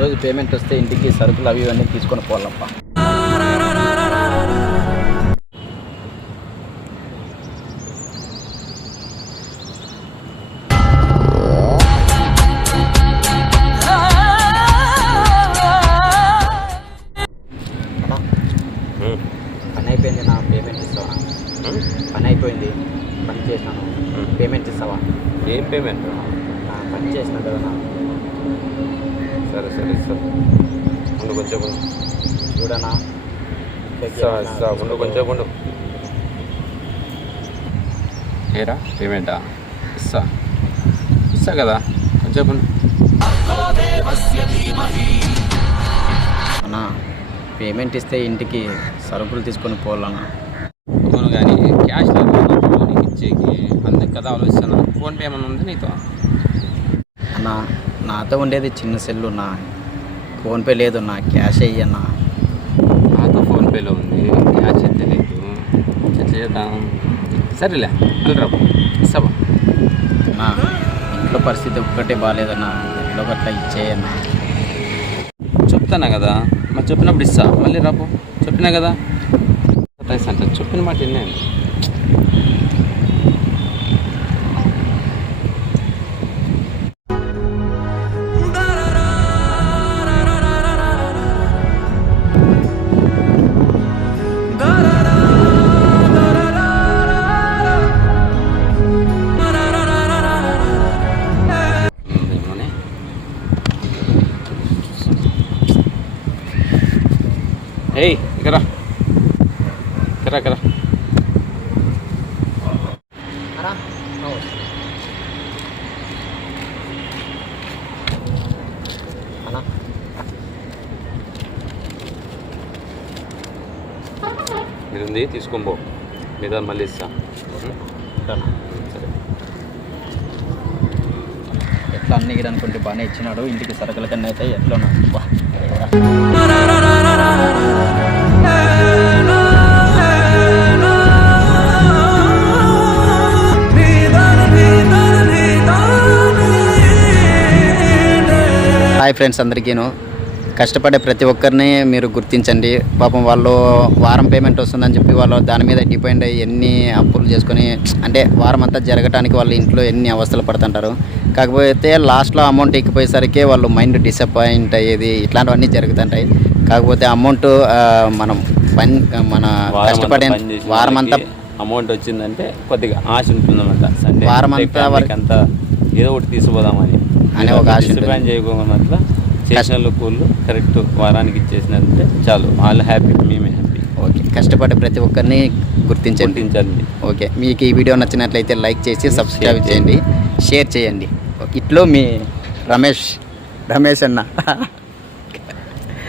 ఈరోజు పేమెంట్ వస్తే ఇంటికి సరుకులు అవి ఇవన్నీ తీసుకొని పోవాలప్ప. పని అయిపోయింది, నా పేమెంట్ ఇస్తావా? పని అయిపోయింది, పని చేసినాను, పేమెంట్ ఇస్తావా? ఏం పేమెంట్? పని చేసిన కదా నా. సరే సరే ఇస్తాను, ఉండు కొంచెం చూడనా. ఇస్తా ఉండు కొంచెం ఉండు. ఏరా పేమెంటా? ఇస్తా ఇస్తా కదా, కొంచెం ఉండు. అన్నా పేమెంట్ ఇస్తే ఇంటికి సరుకులు తీసుకొని పోవాలన్నా. అవును కానీ క్యాష్ లేదు నీకు ఇచ్చేకి, అందుకు కదా ఆలోచిస్తాను. ఫోన్పే ఏమన్నా ఉంది నీతో? అన్నా నాతో ఉండేది చిన్న సెల్లు నా, ఫోన్పే లేదు నా, క్యాష్ అయ్యన్నా. నాతో ఫోన్పేలో ఉంది, క్యాష్ అయితే లేదు. చేద్దాం సరేలే, వెళ్ళరా ఇస్తావా? నా ఇంట్లో పరిస్థితి ఒక్కటే బాగాలేదన్నా, ఎట్లో గట్లా ఇచ్చేయన్నా. చెప్తానా కదా, మరి చెప్పినప్పుడు ఇస్తా, మళ్ళీ రాపు. చెప్పినా కదా రైస్ అంటే చెప్పిన మాట విన్నాను. ఏయ్ ఇక్కడ కరా కరా. ఇది ఉంది తీసుకొని పో, మీద మళ్ళీ ఇస్తా. సరే ఎట్లా అన్ని అనుకుంటే బాగానే ఇచ్చినాడు, ఇంటికి సరుకుల కన్నా అయితే ఎట్లా హాయ్ ఫ్రెండ్స్, అందరికీను కష్టపడే ప్రతి ఒక్కరిని మీరు గుర్తించండి. పాపం వాళ్ళు వారం పేమెంట్ వస్తుందని చెప్పి వాళ్ళు దాని మీద డిపెండ్ అయ్యి ఎన్ని అప్పులు చేసుకొని, అంటే వారం అంతా జరగడానికి వాళ్ళు ఇంట్లో ఎన్ని అవస్థలు పడుతుంటారు. కాకపోతే లాస్ట్లో అమౌంట్ ఎక్కిపోయేసరికి వాళ్ళు మైండ్ డిసప్పాయింట్ అయ్యేది, ఇట్లాంటివన్నీ జరుగుతుంటాయి. కాకపోతే అమౌంట్ మన కష్టపడే వారం అంతా అమౌంట్ వచ్చిందంటే కొద్దిగా ఆశ ఉంటుందన్నమాట. సండే వారం అంతా వరకు అంతా ఏదో ఒకటి తీసుకుపోదామని అనే ఒక ఆశ చేయకుండా అట్లా చేసిన కూళ్ళు కరెక్ట్ వారానికి ఇచ్చేసినంటే చాలు, వాళ్ళు హ్యాపీ, మేమే హ్యాపీ. ఓకే, కష్టపడే ప్రతి ఒక్కరిని గుర్తించండి. ఓకే, మీకు ఈ వీడియో నచ్చినట్లయితే లైక్ చేసి సబ్స్క్రైబ్ చేయండి, షేర్ చేయండి. ఇట్లో మీ రమేష్ అన్న.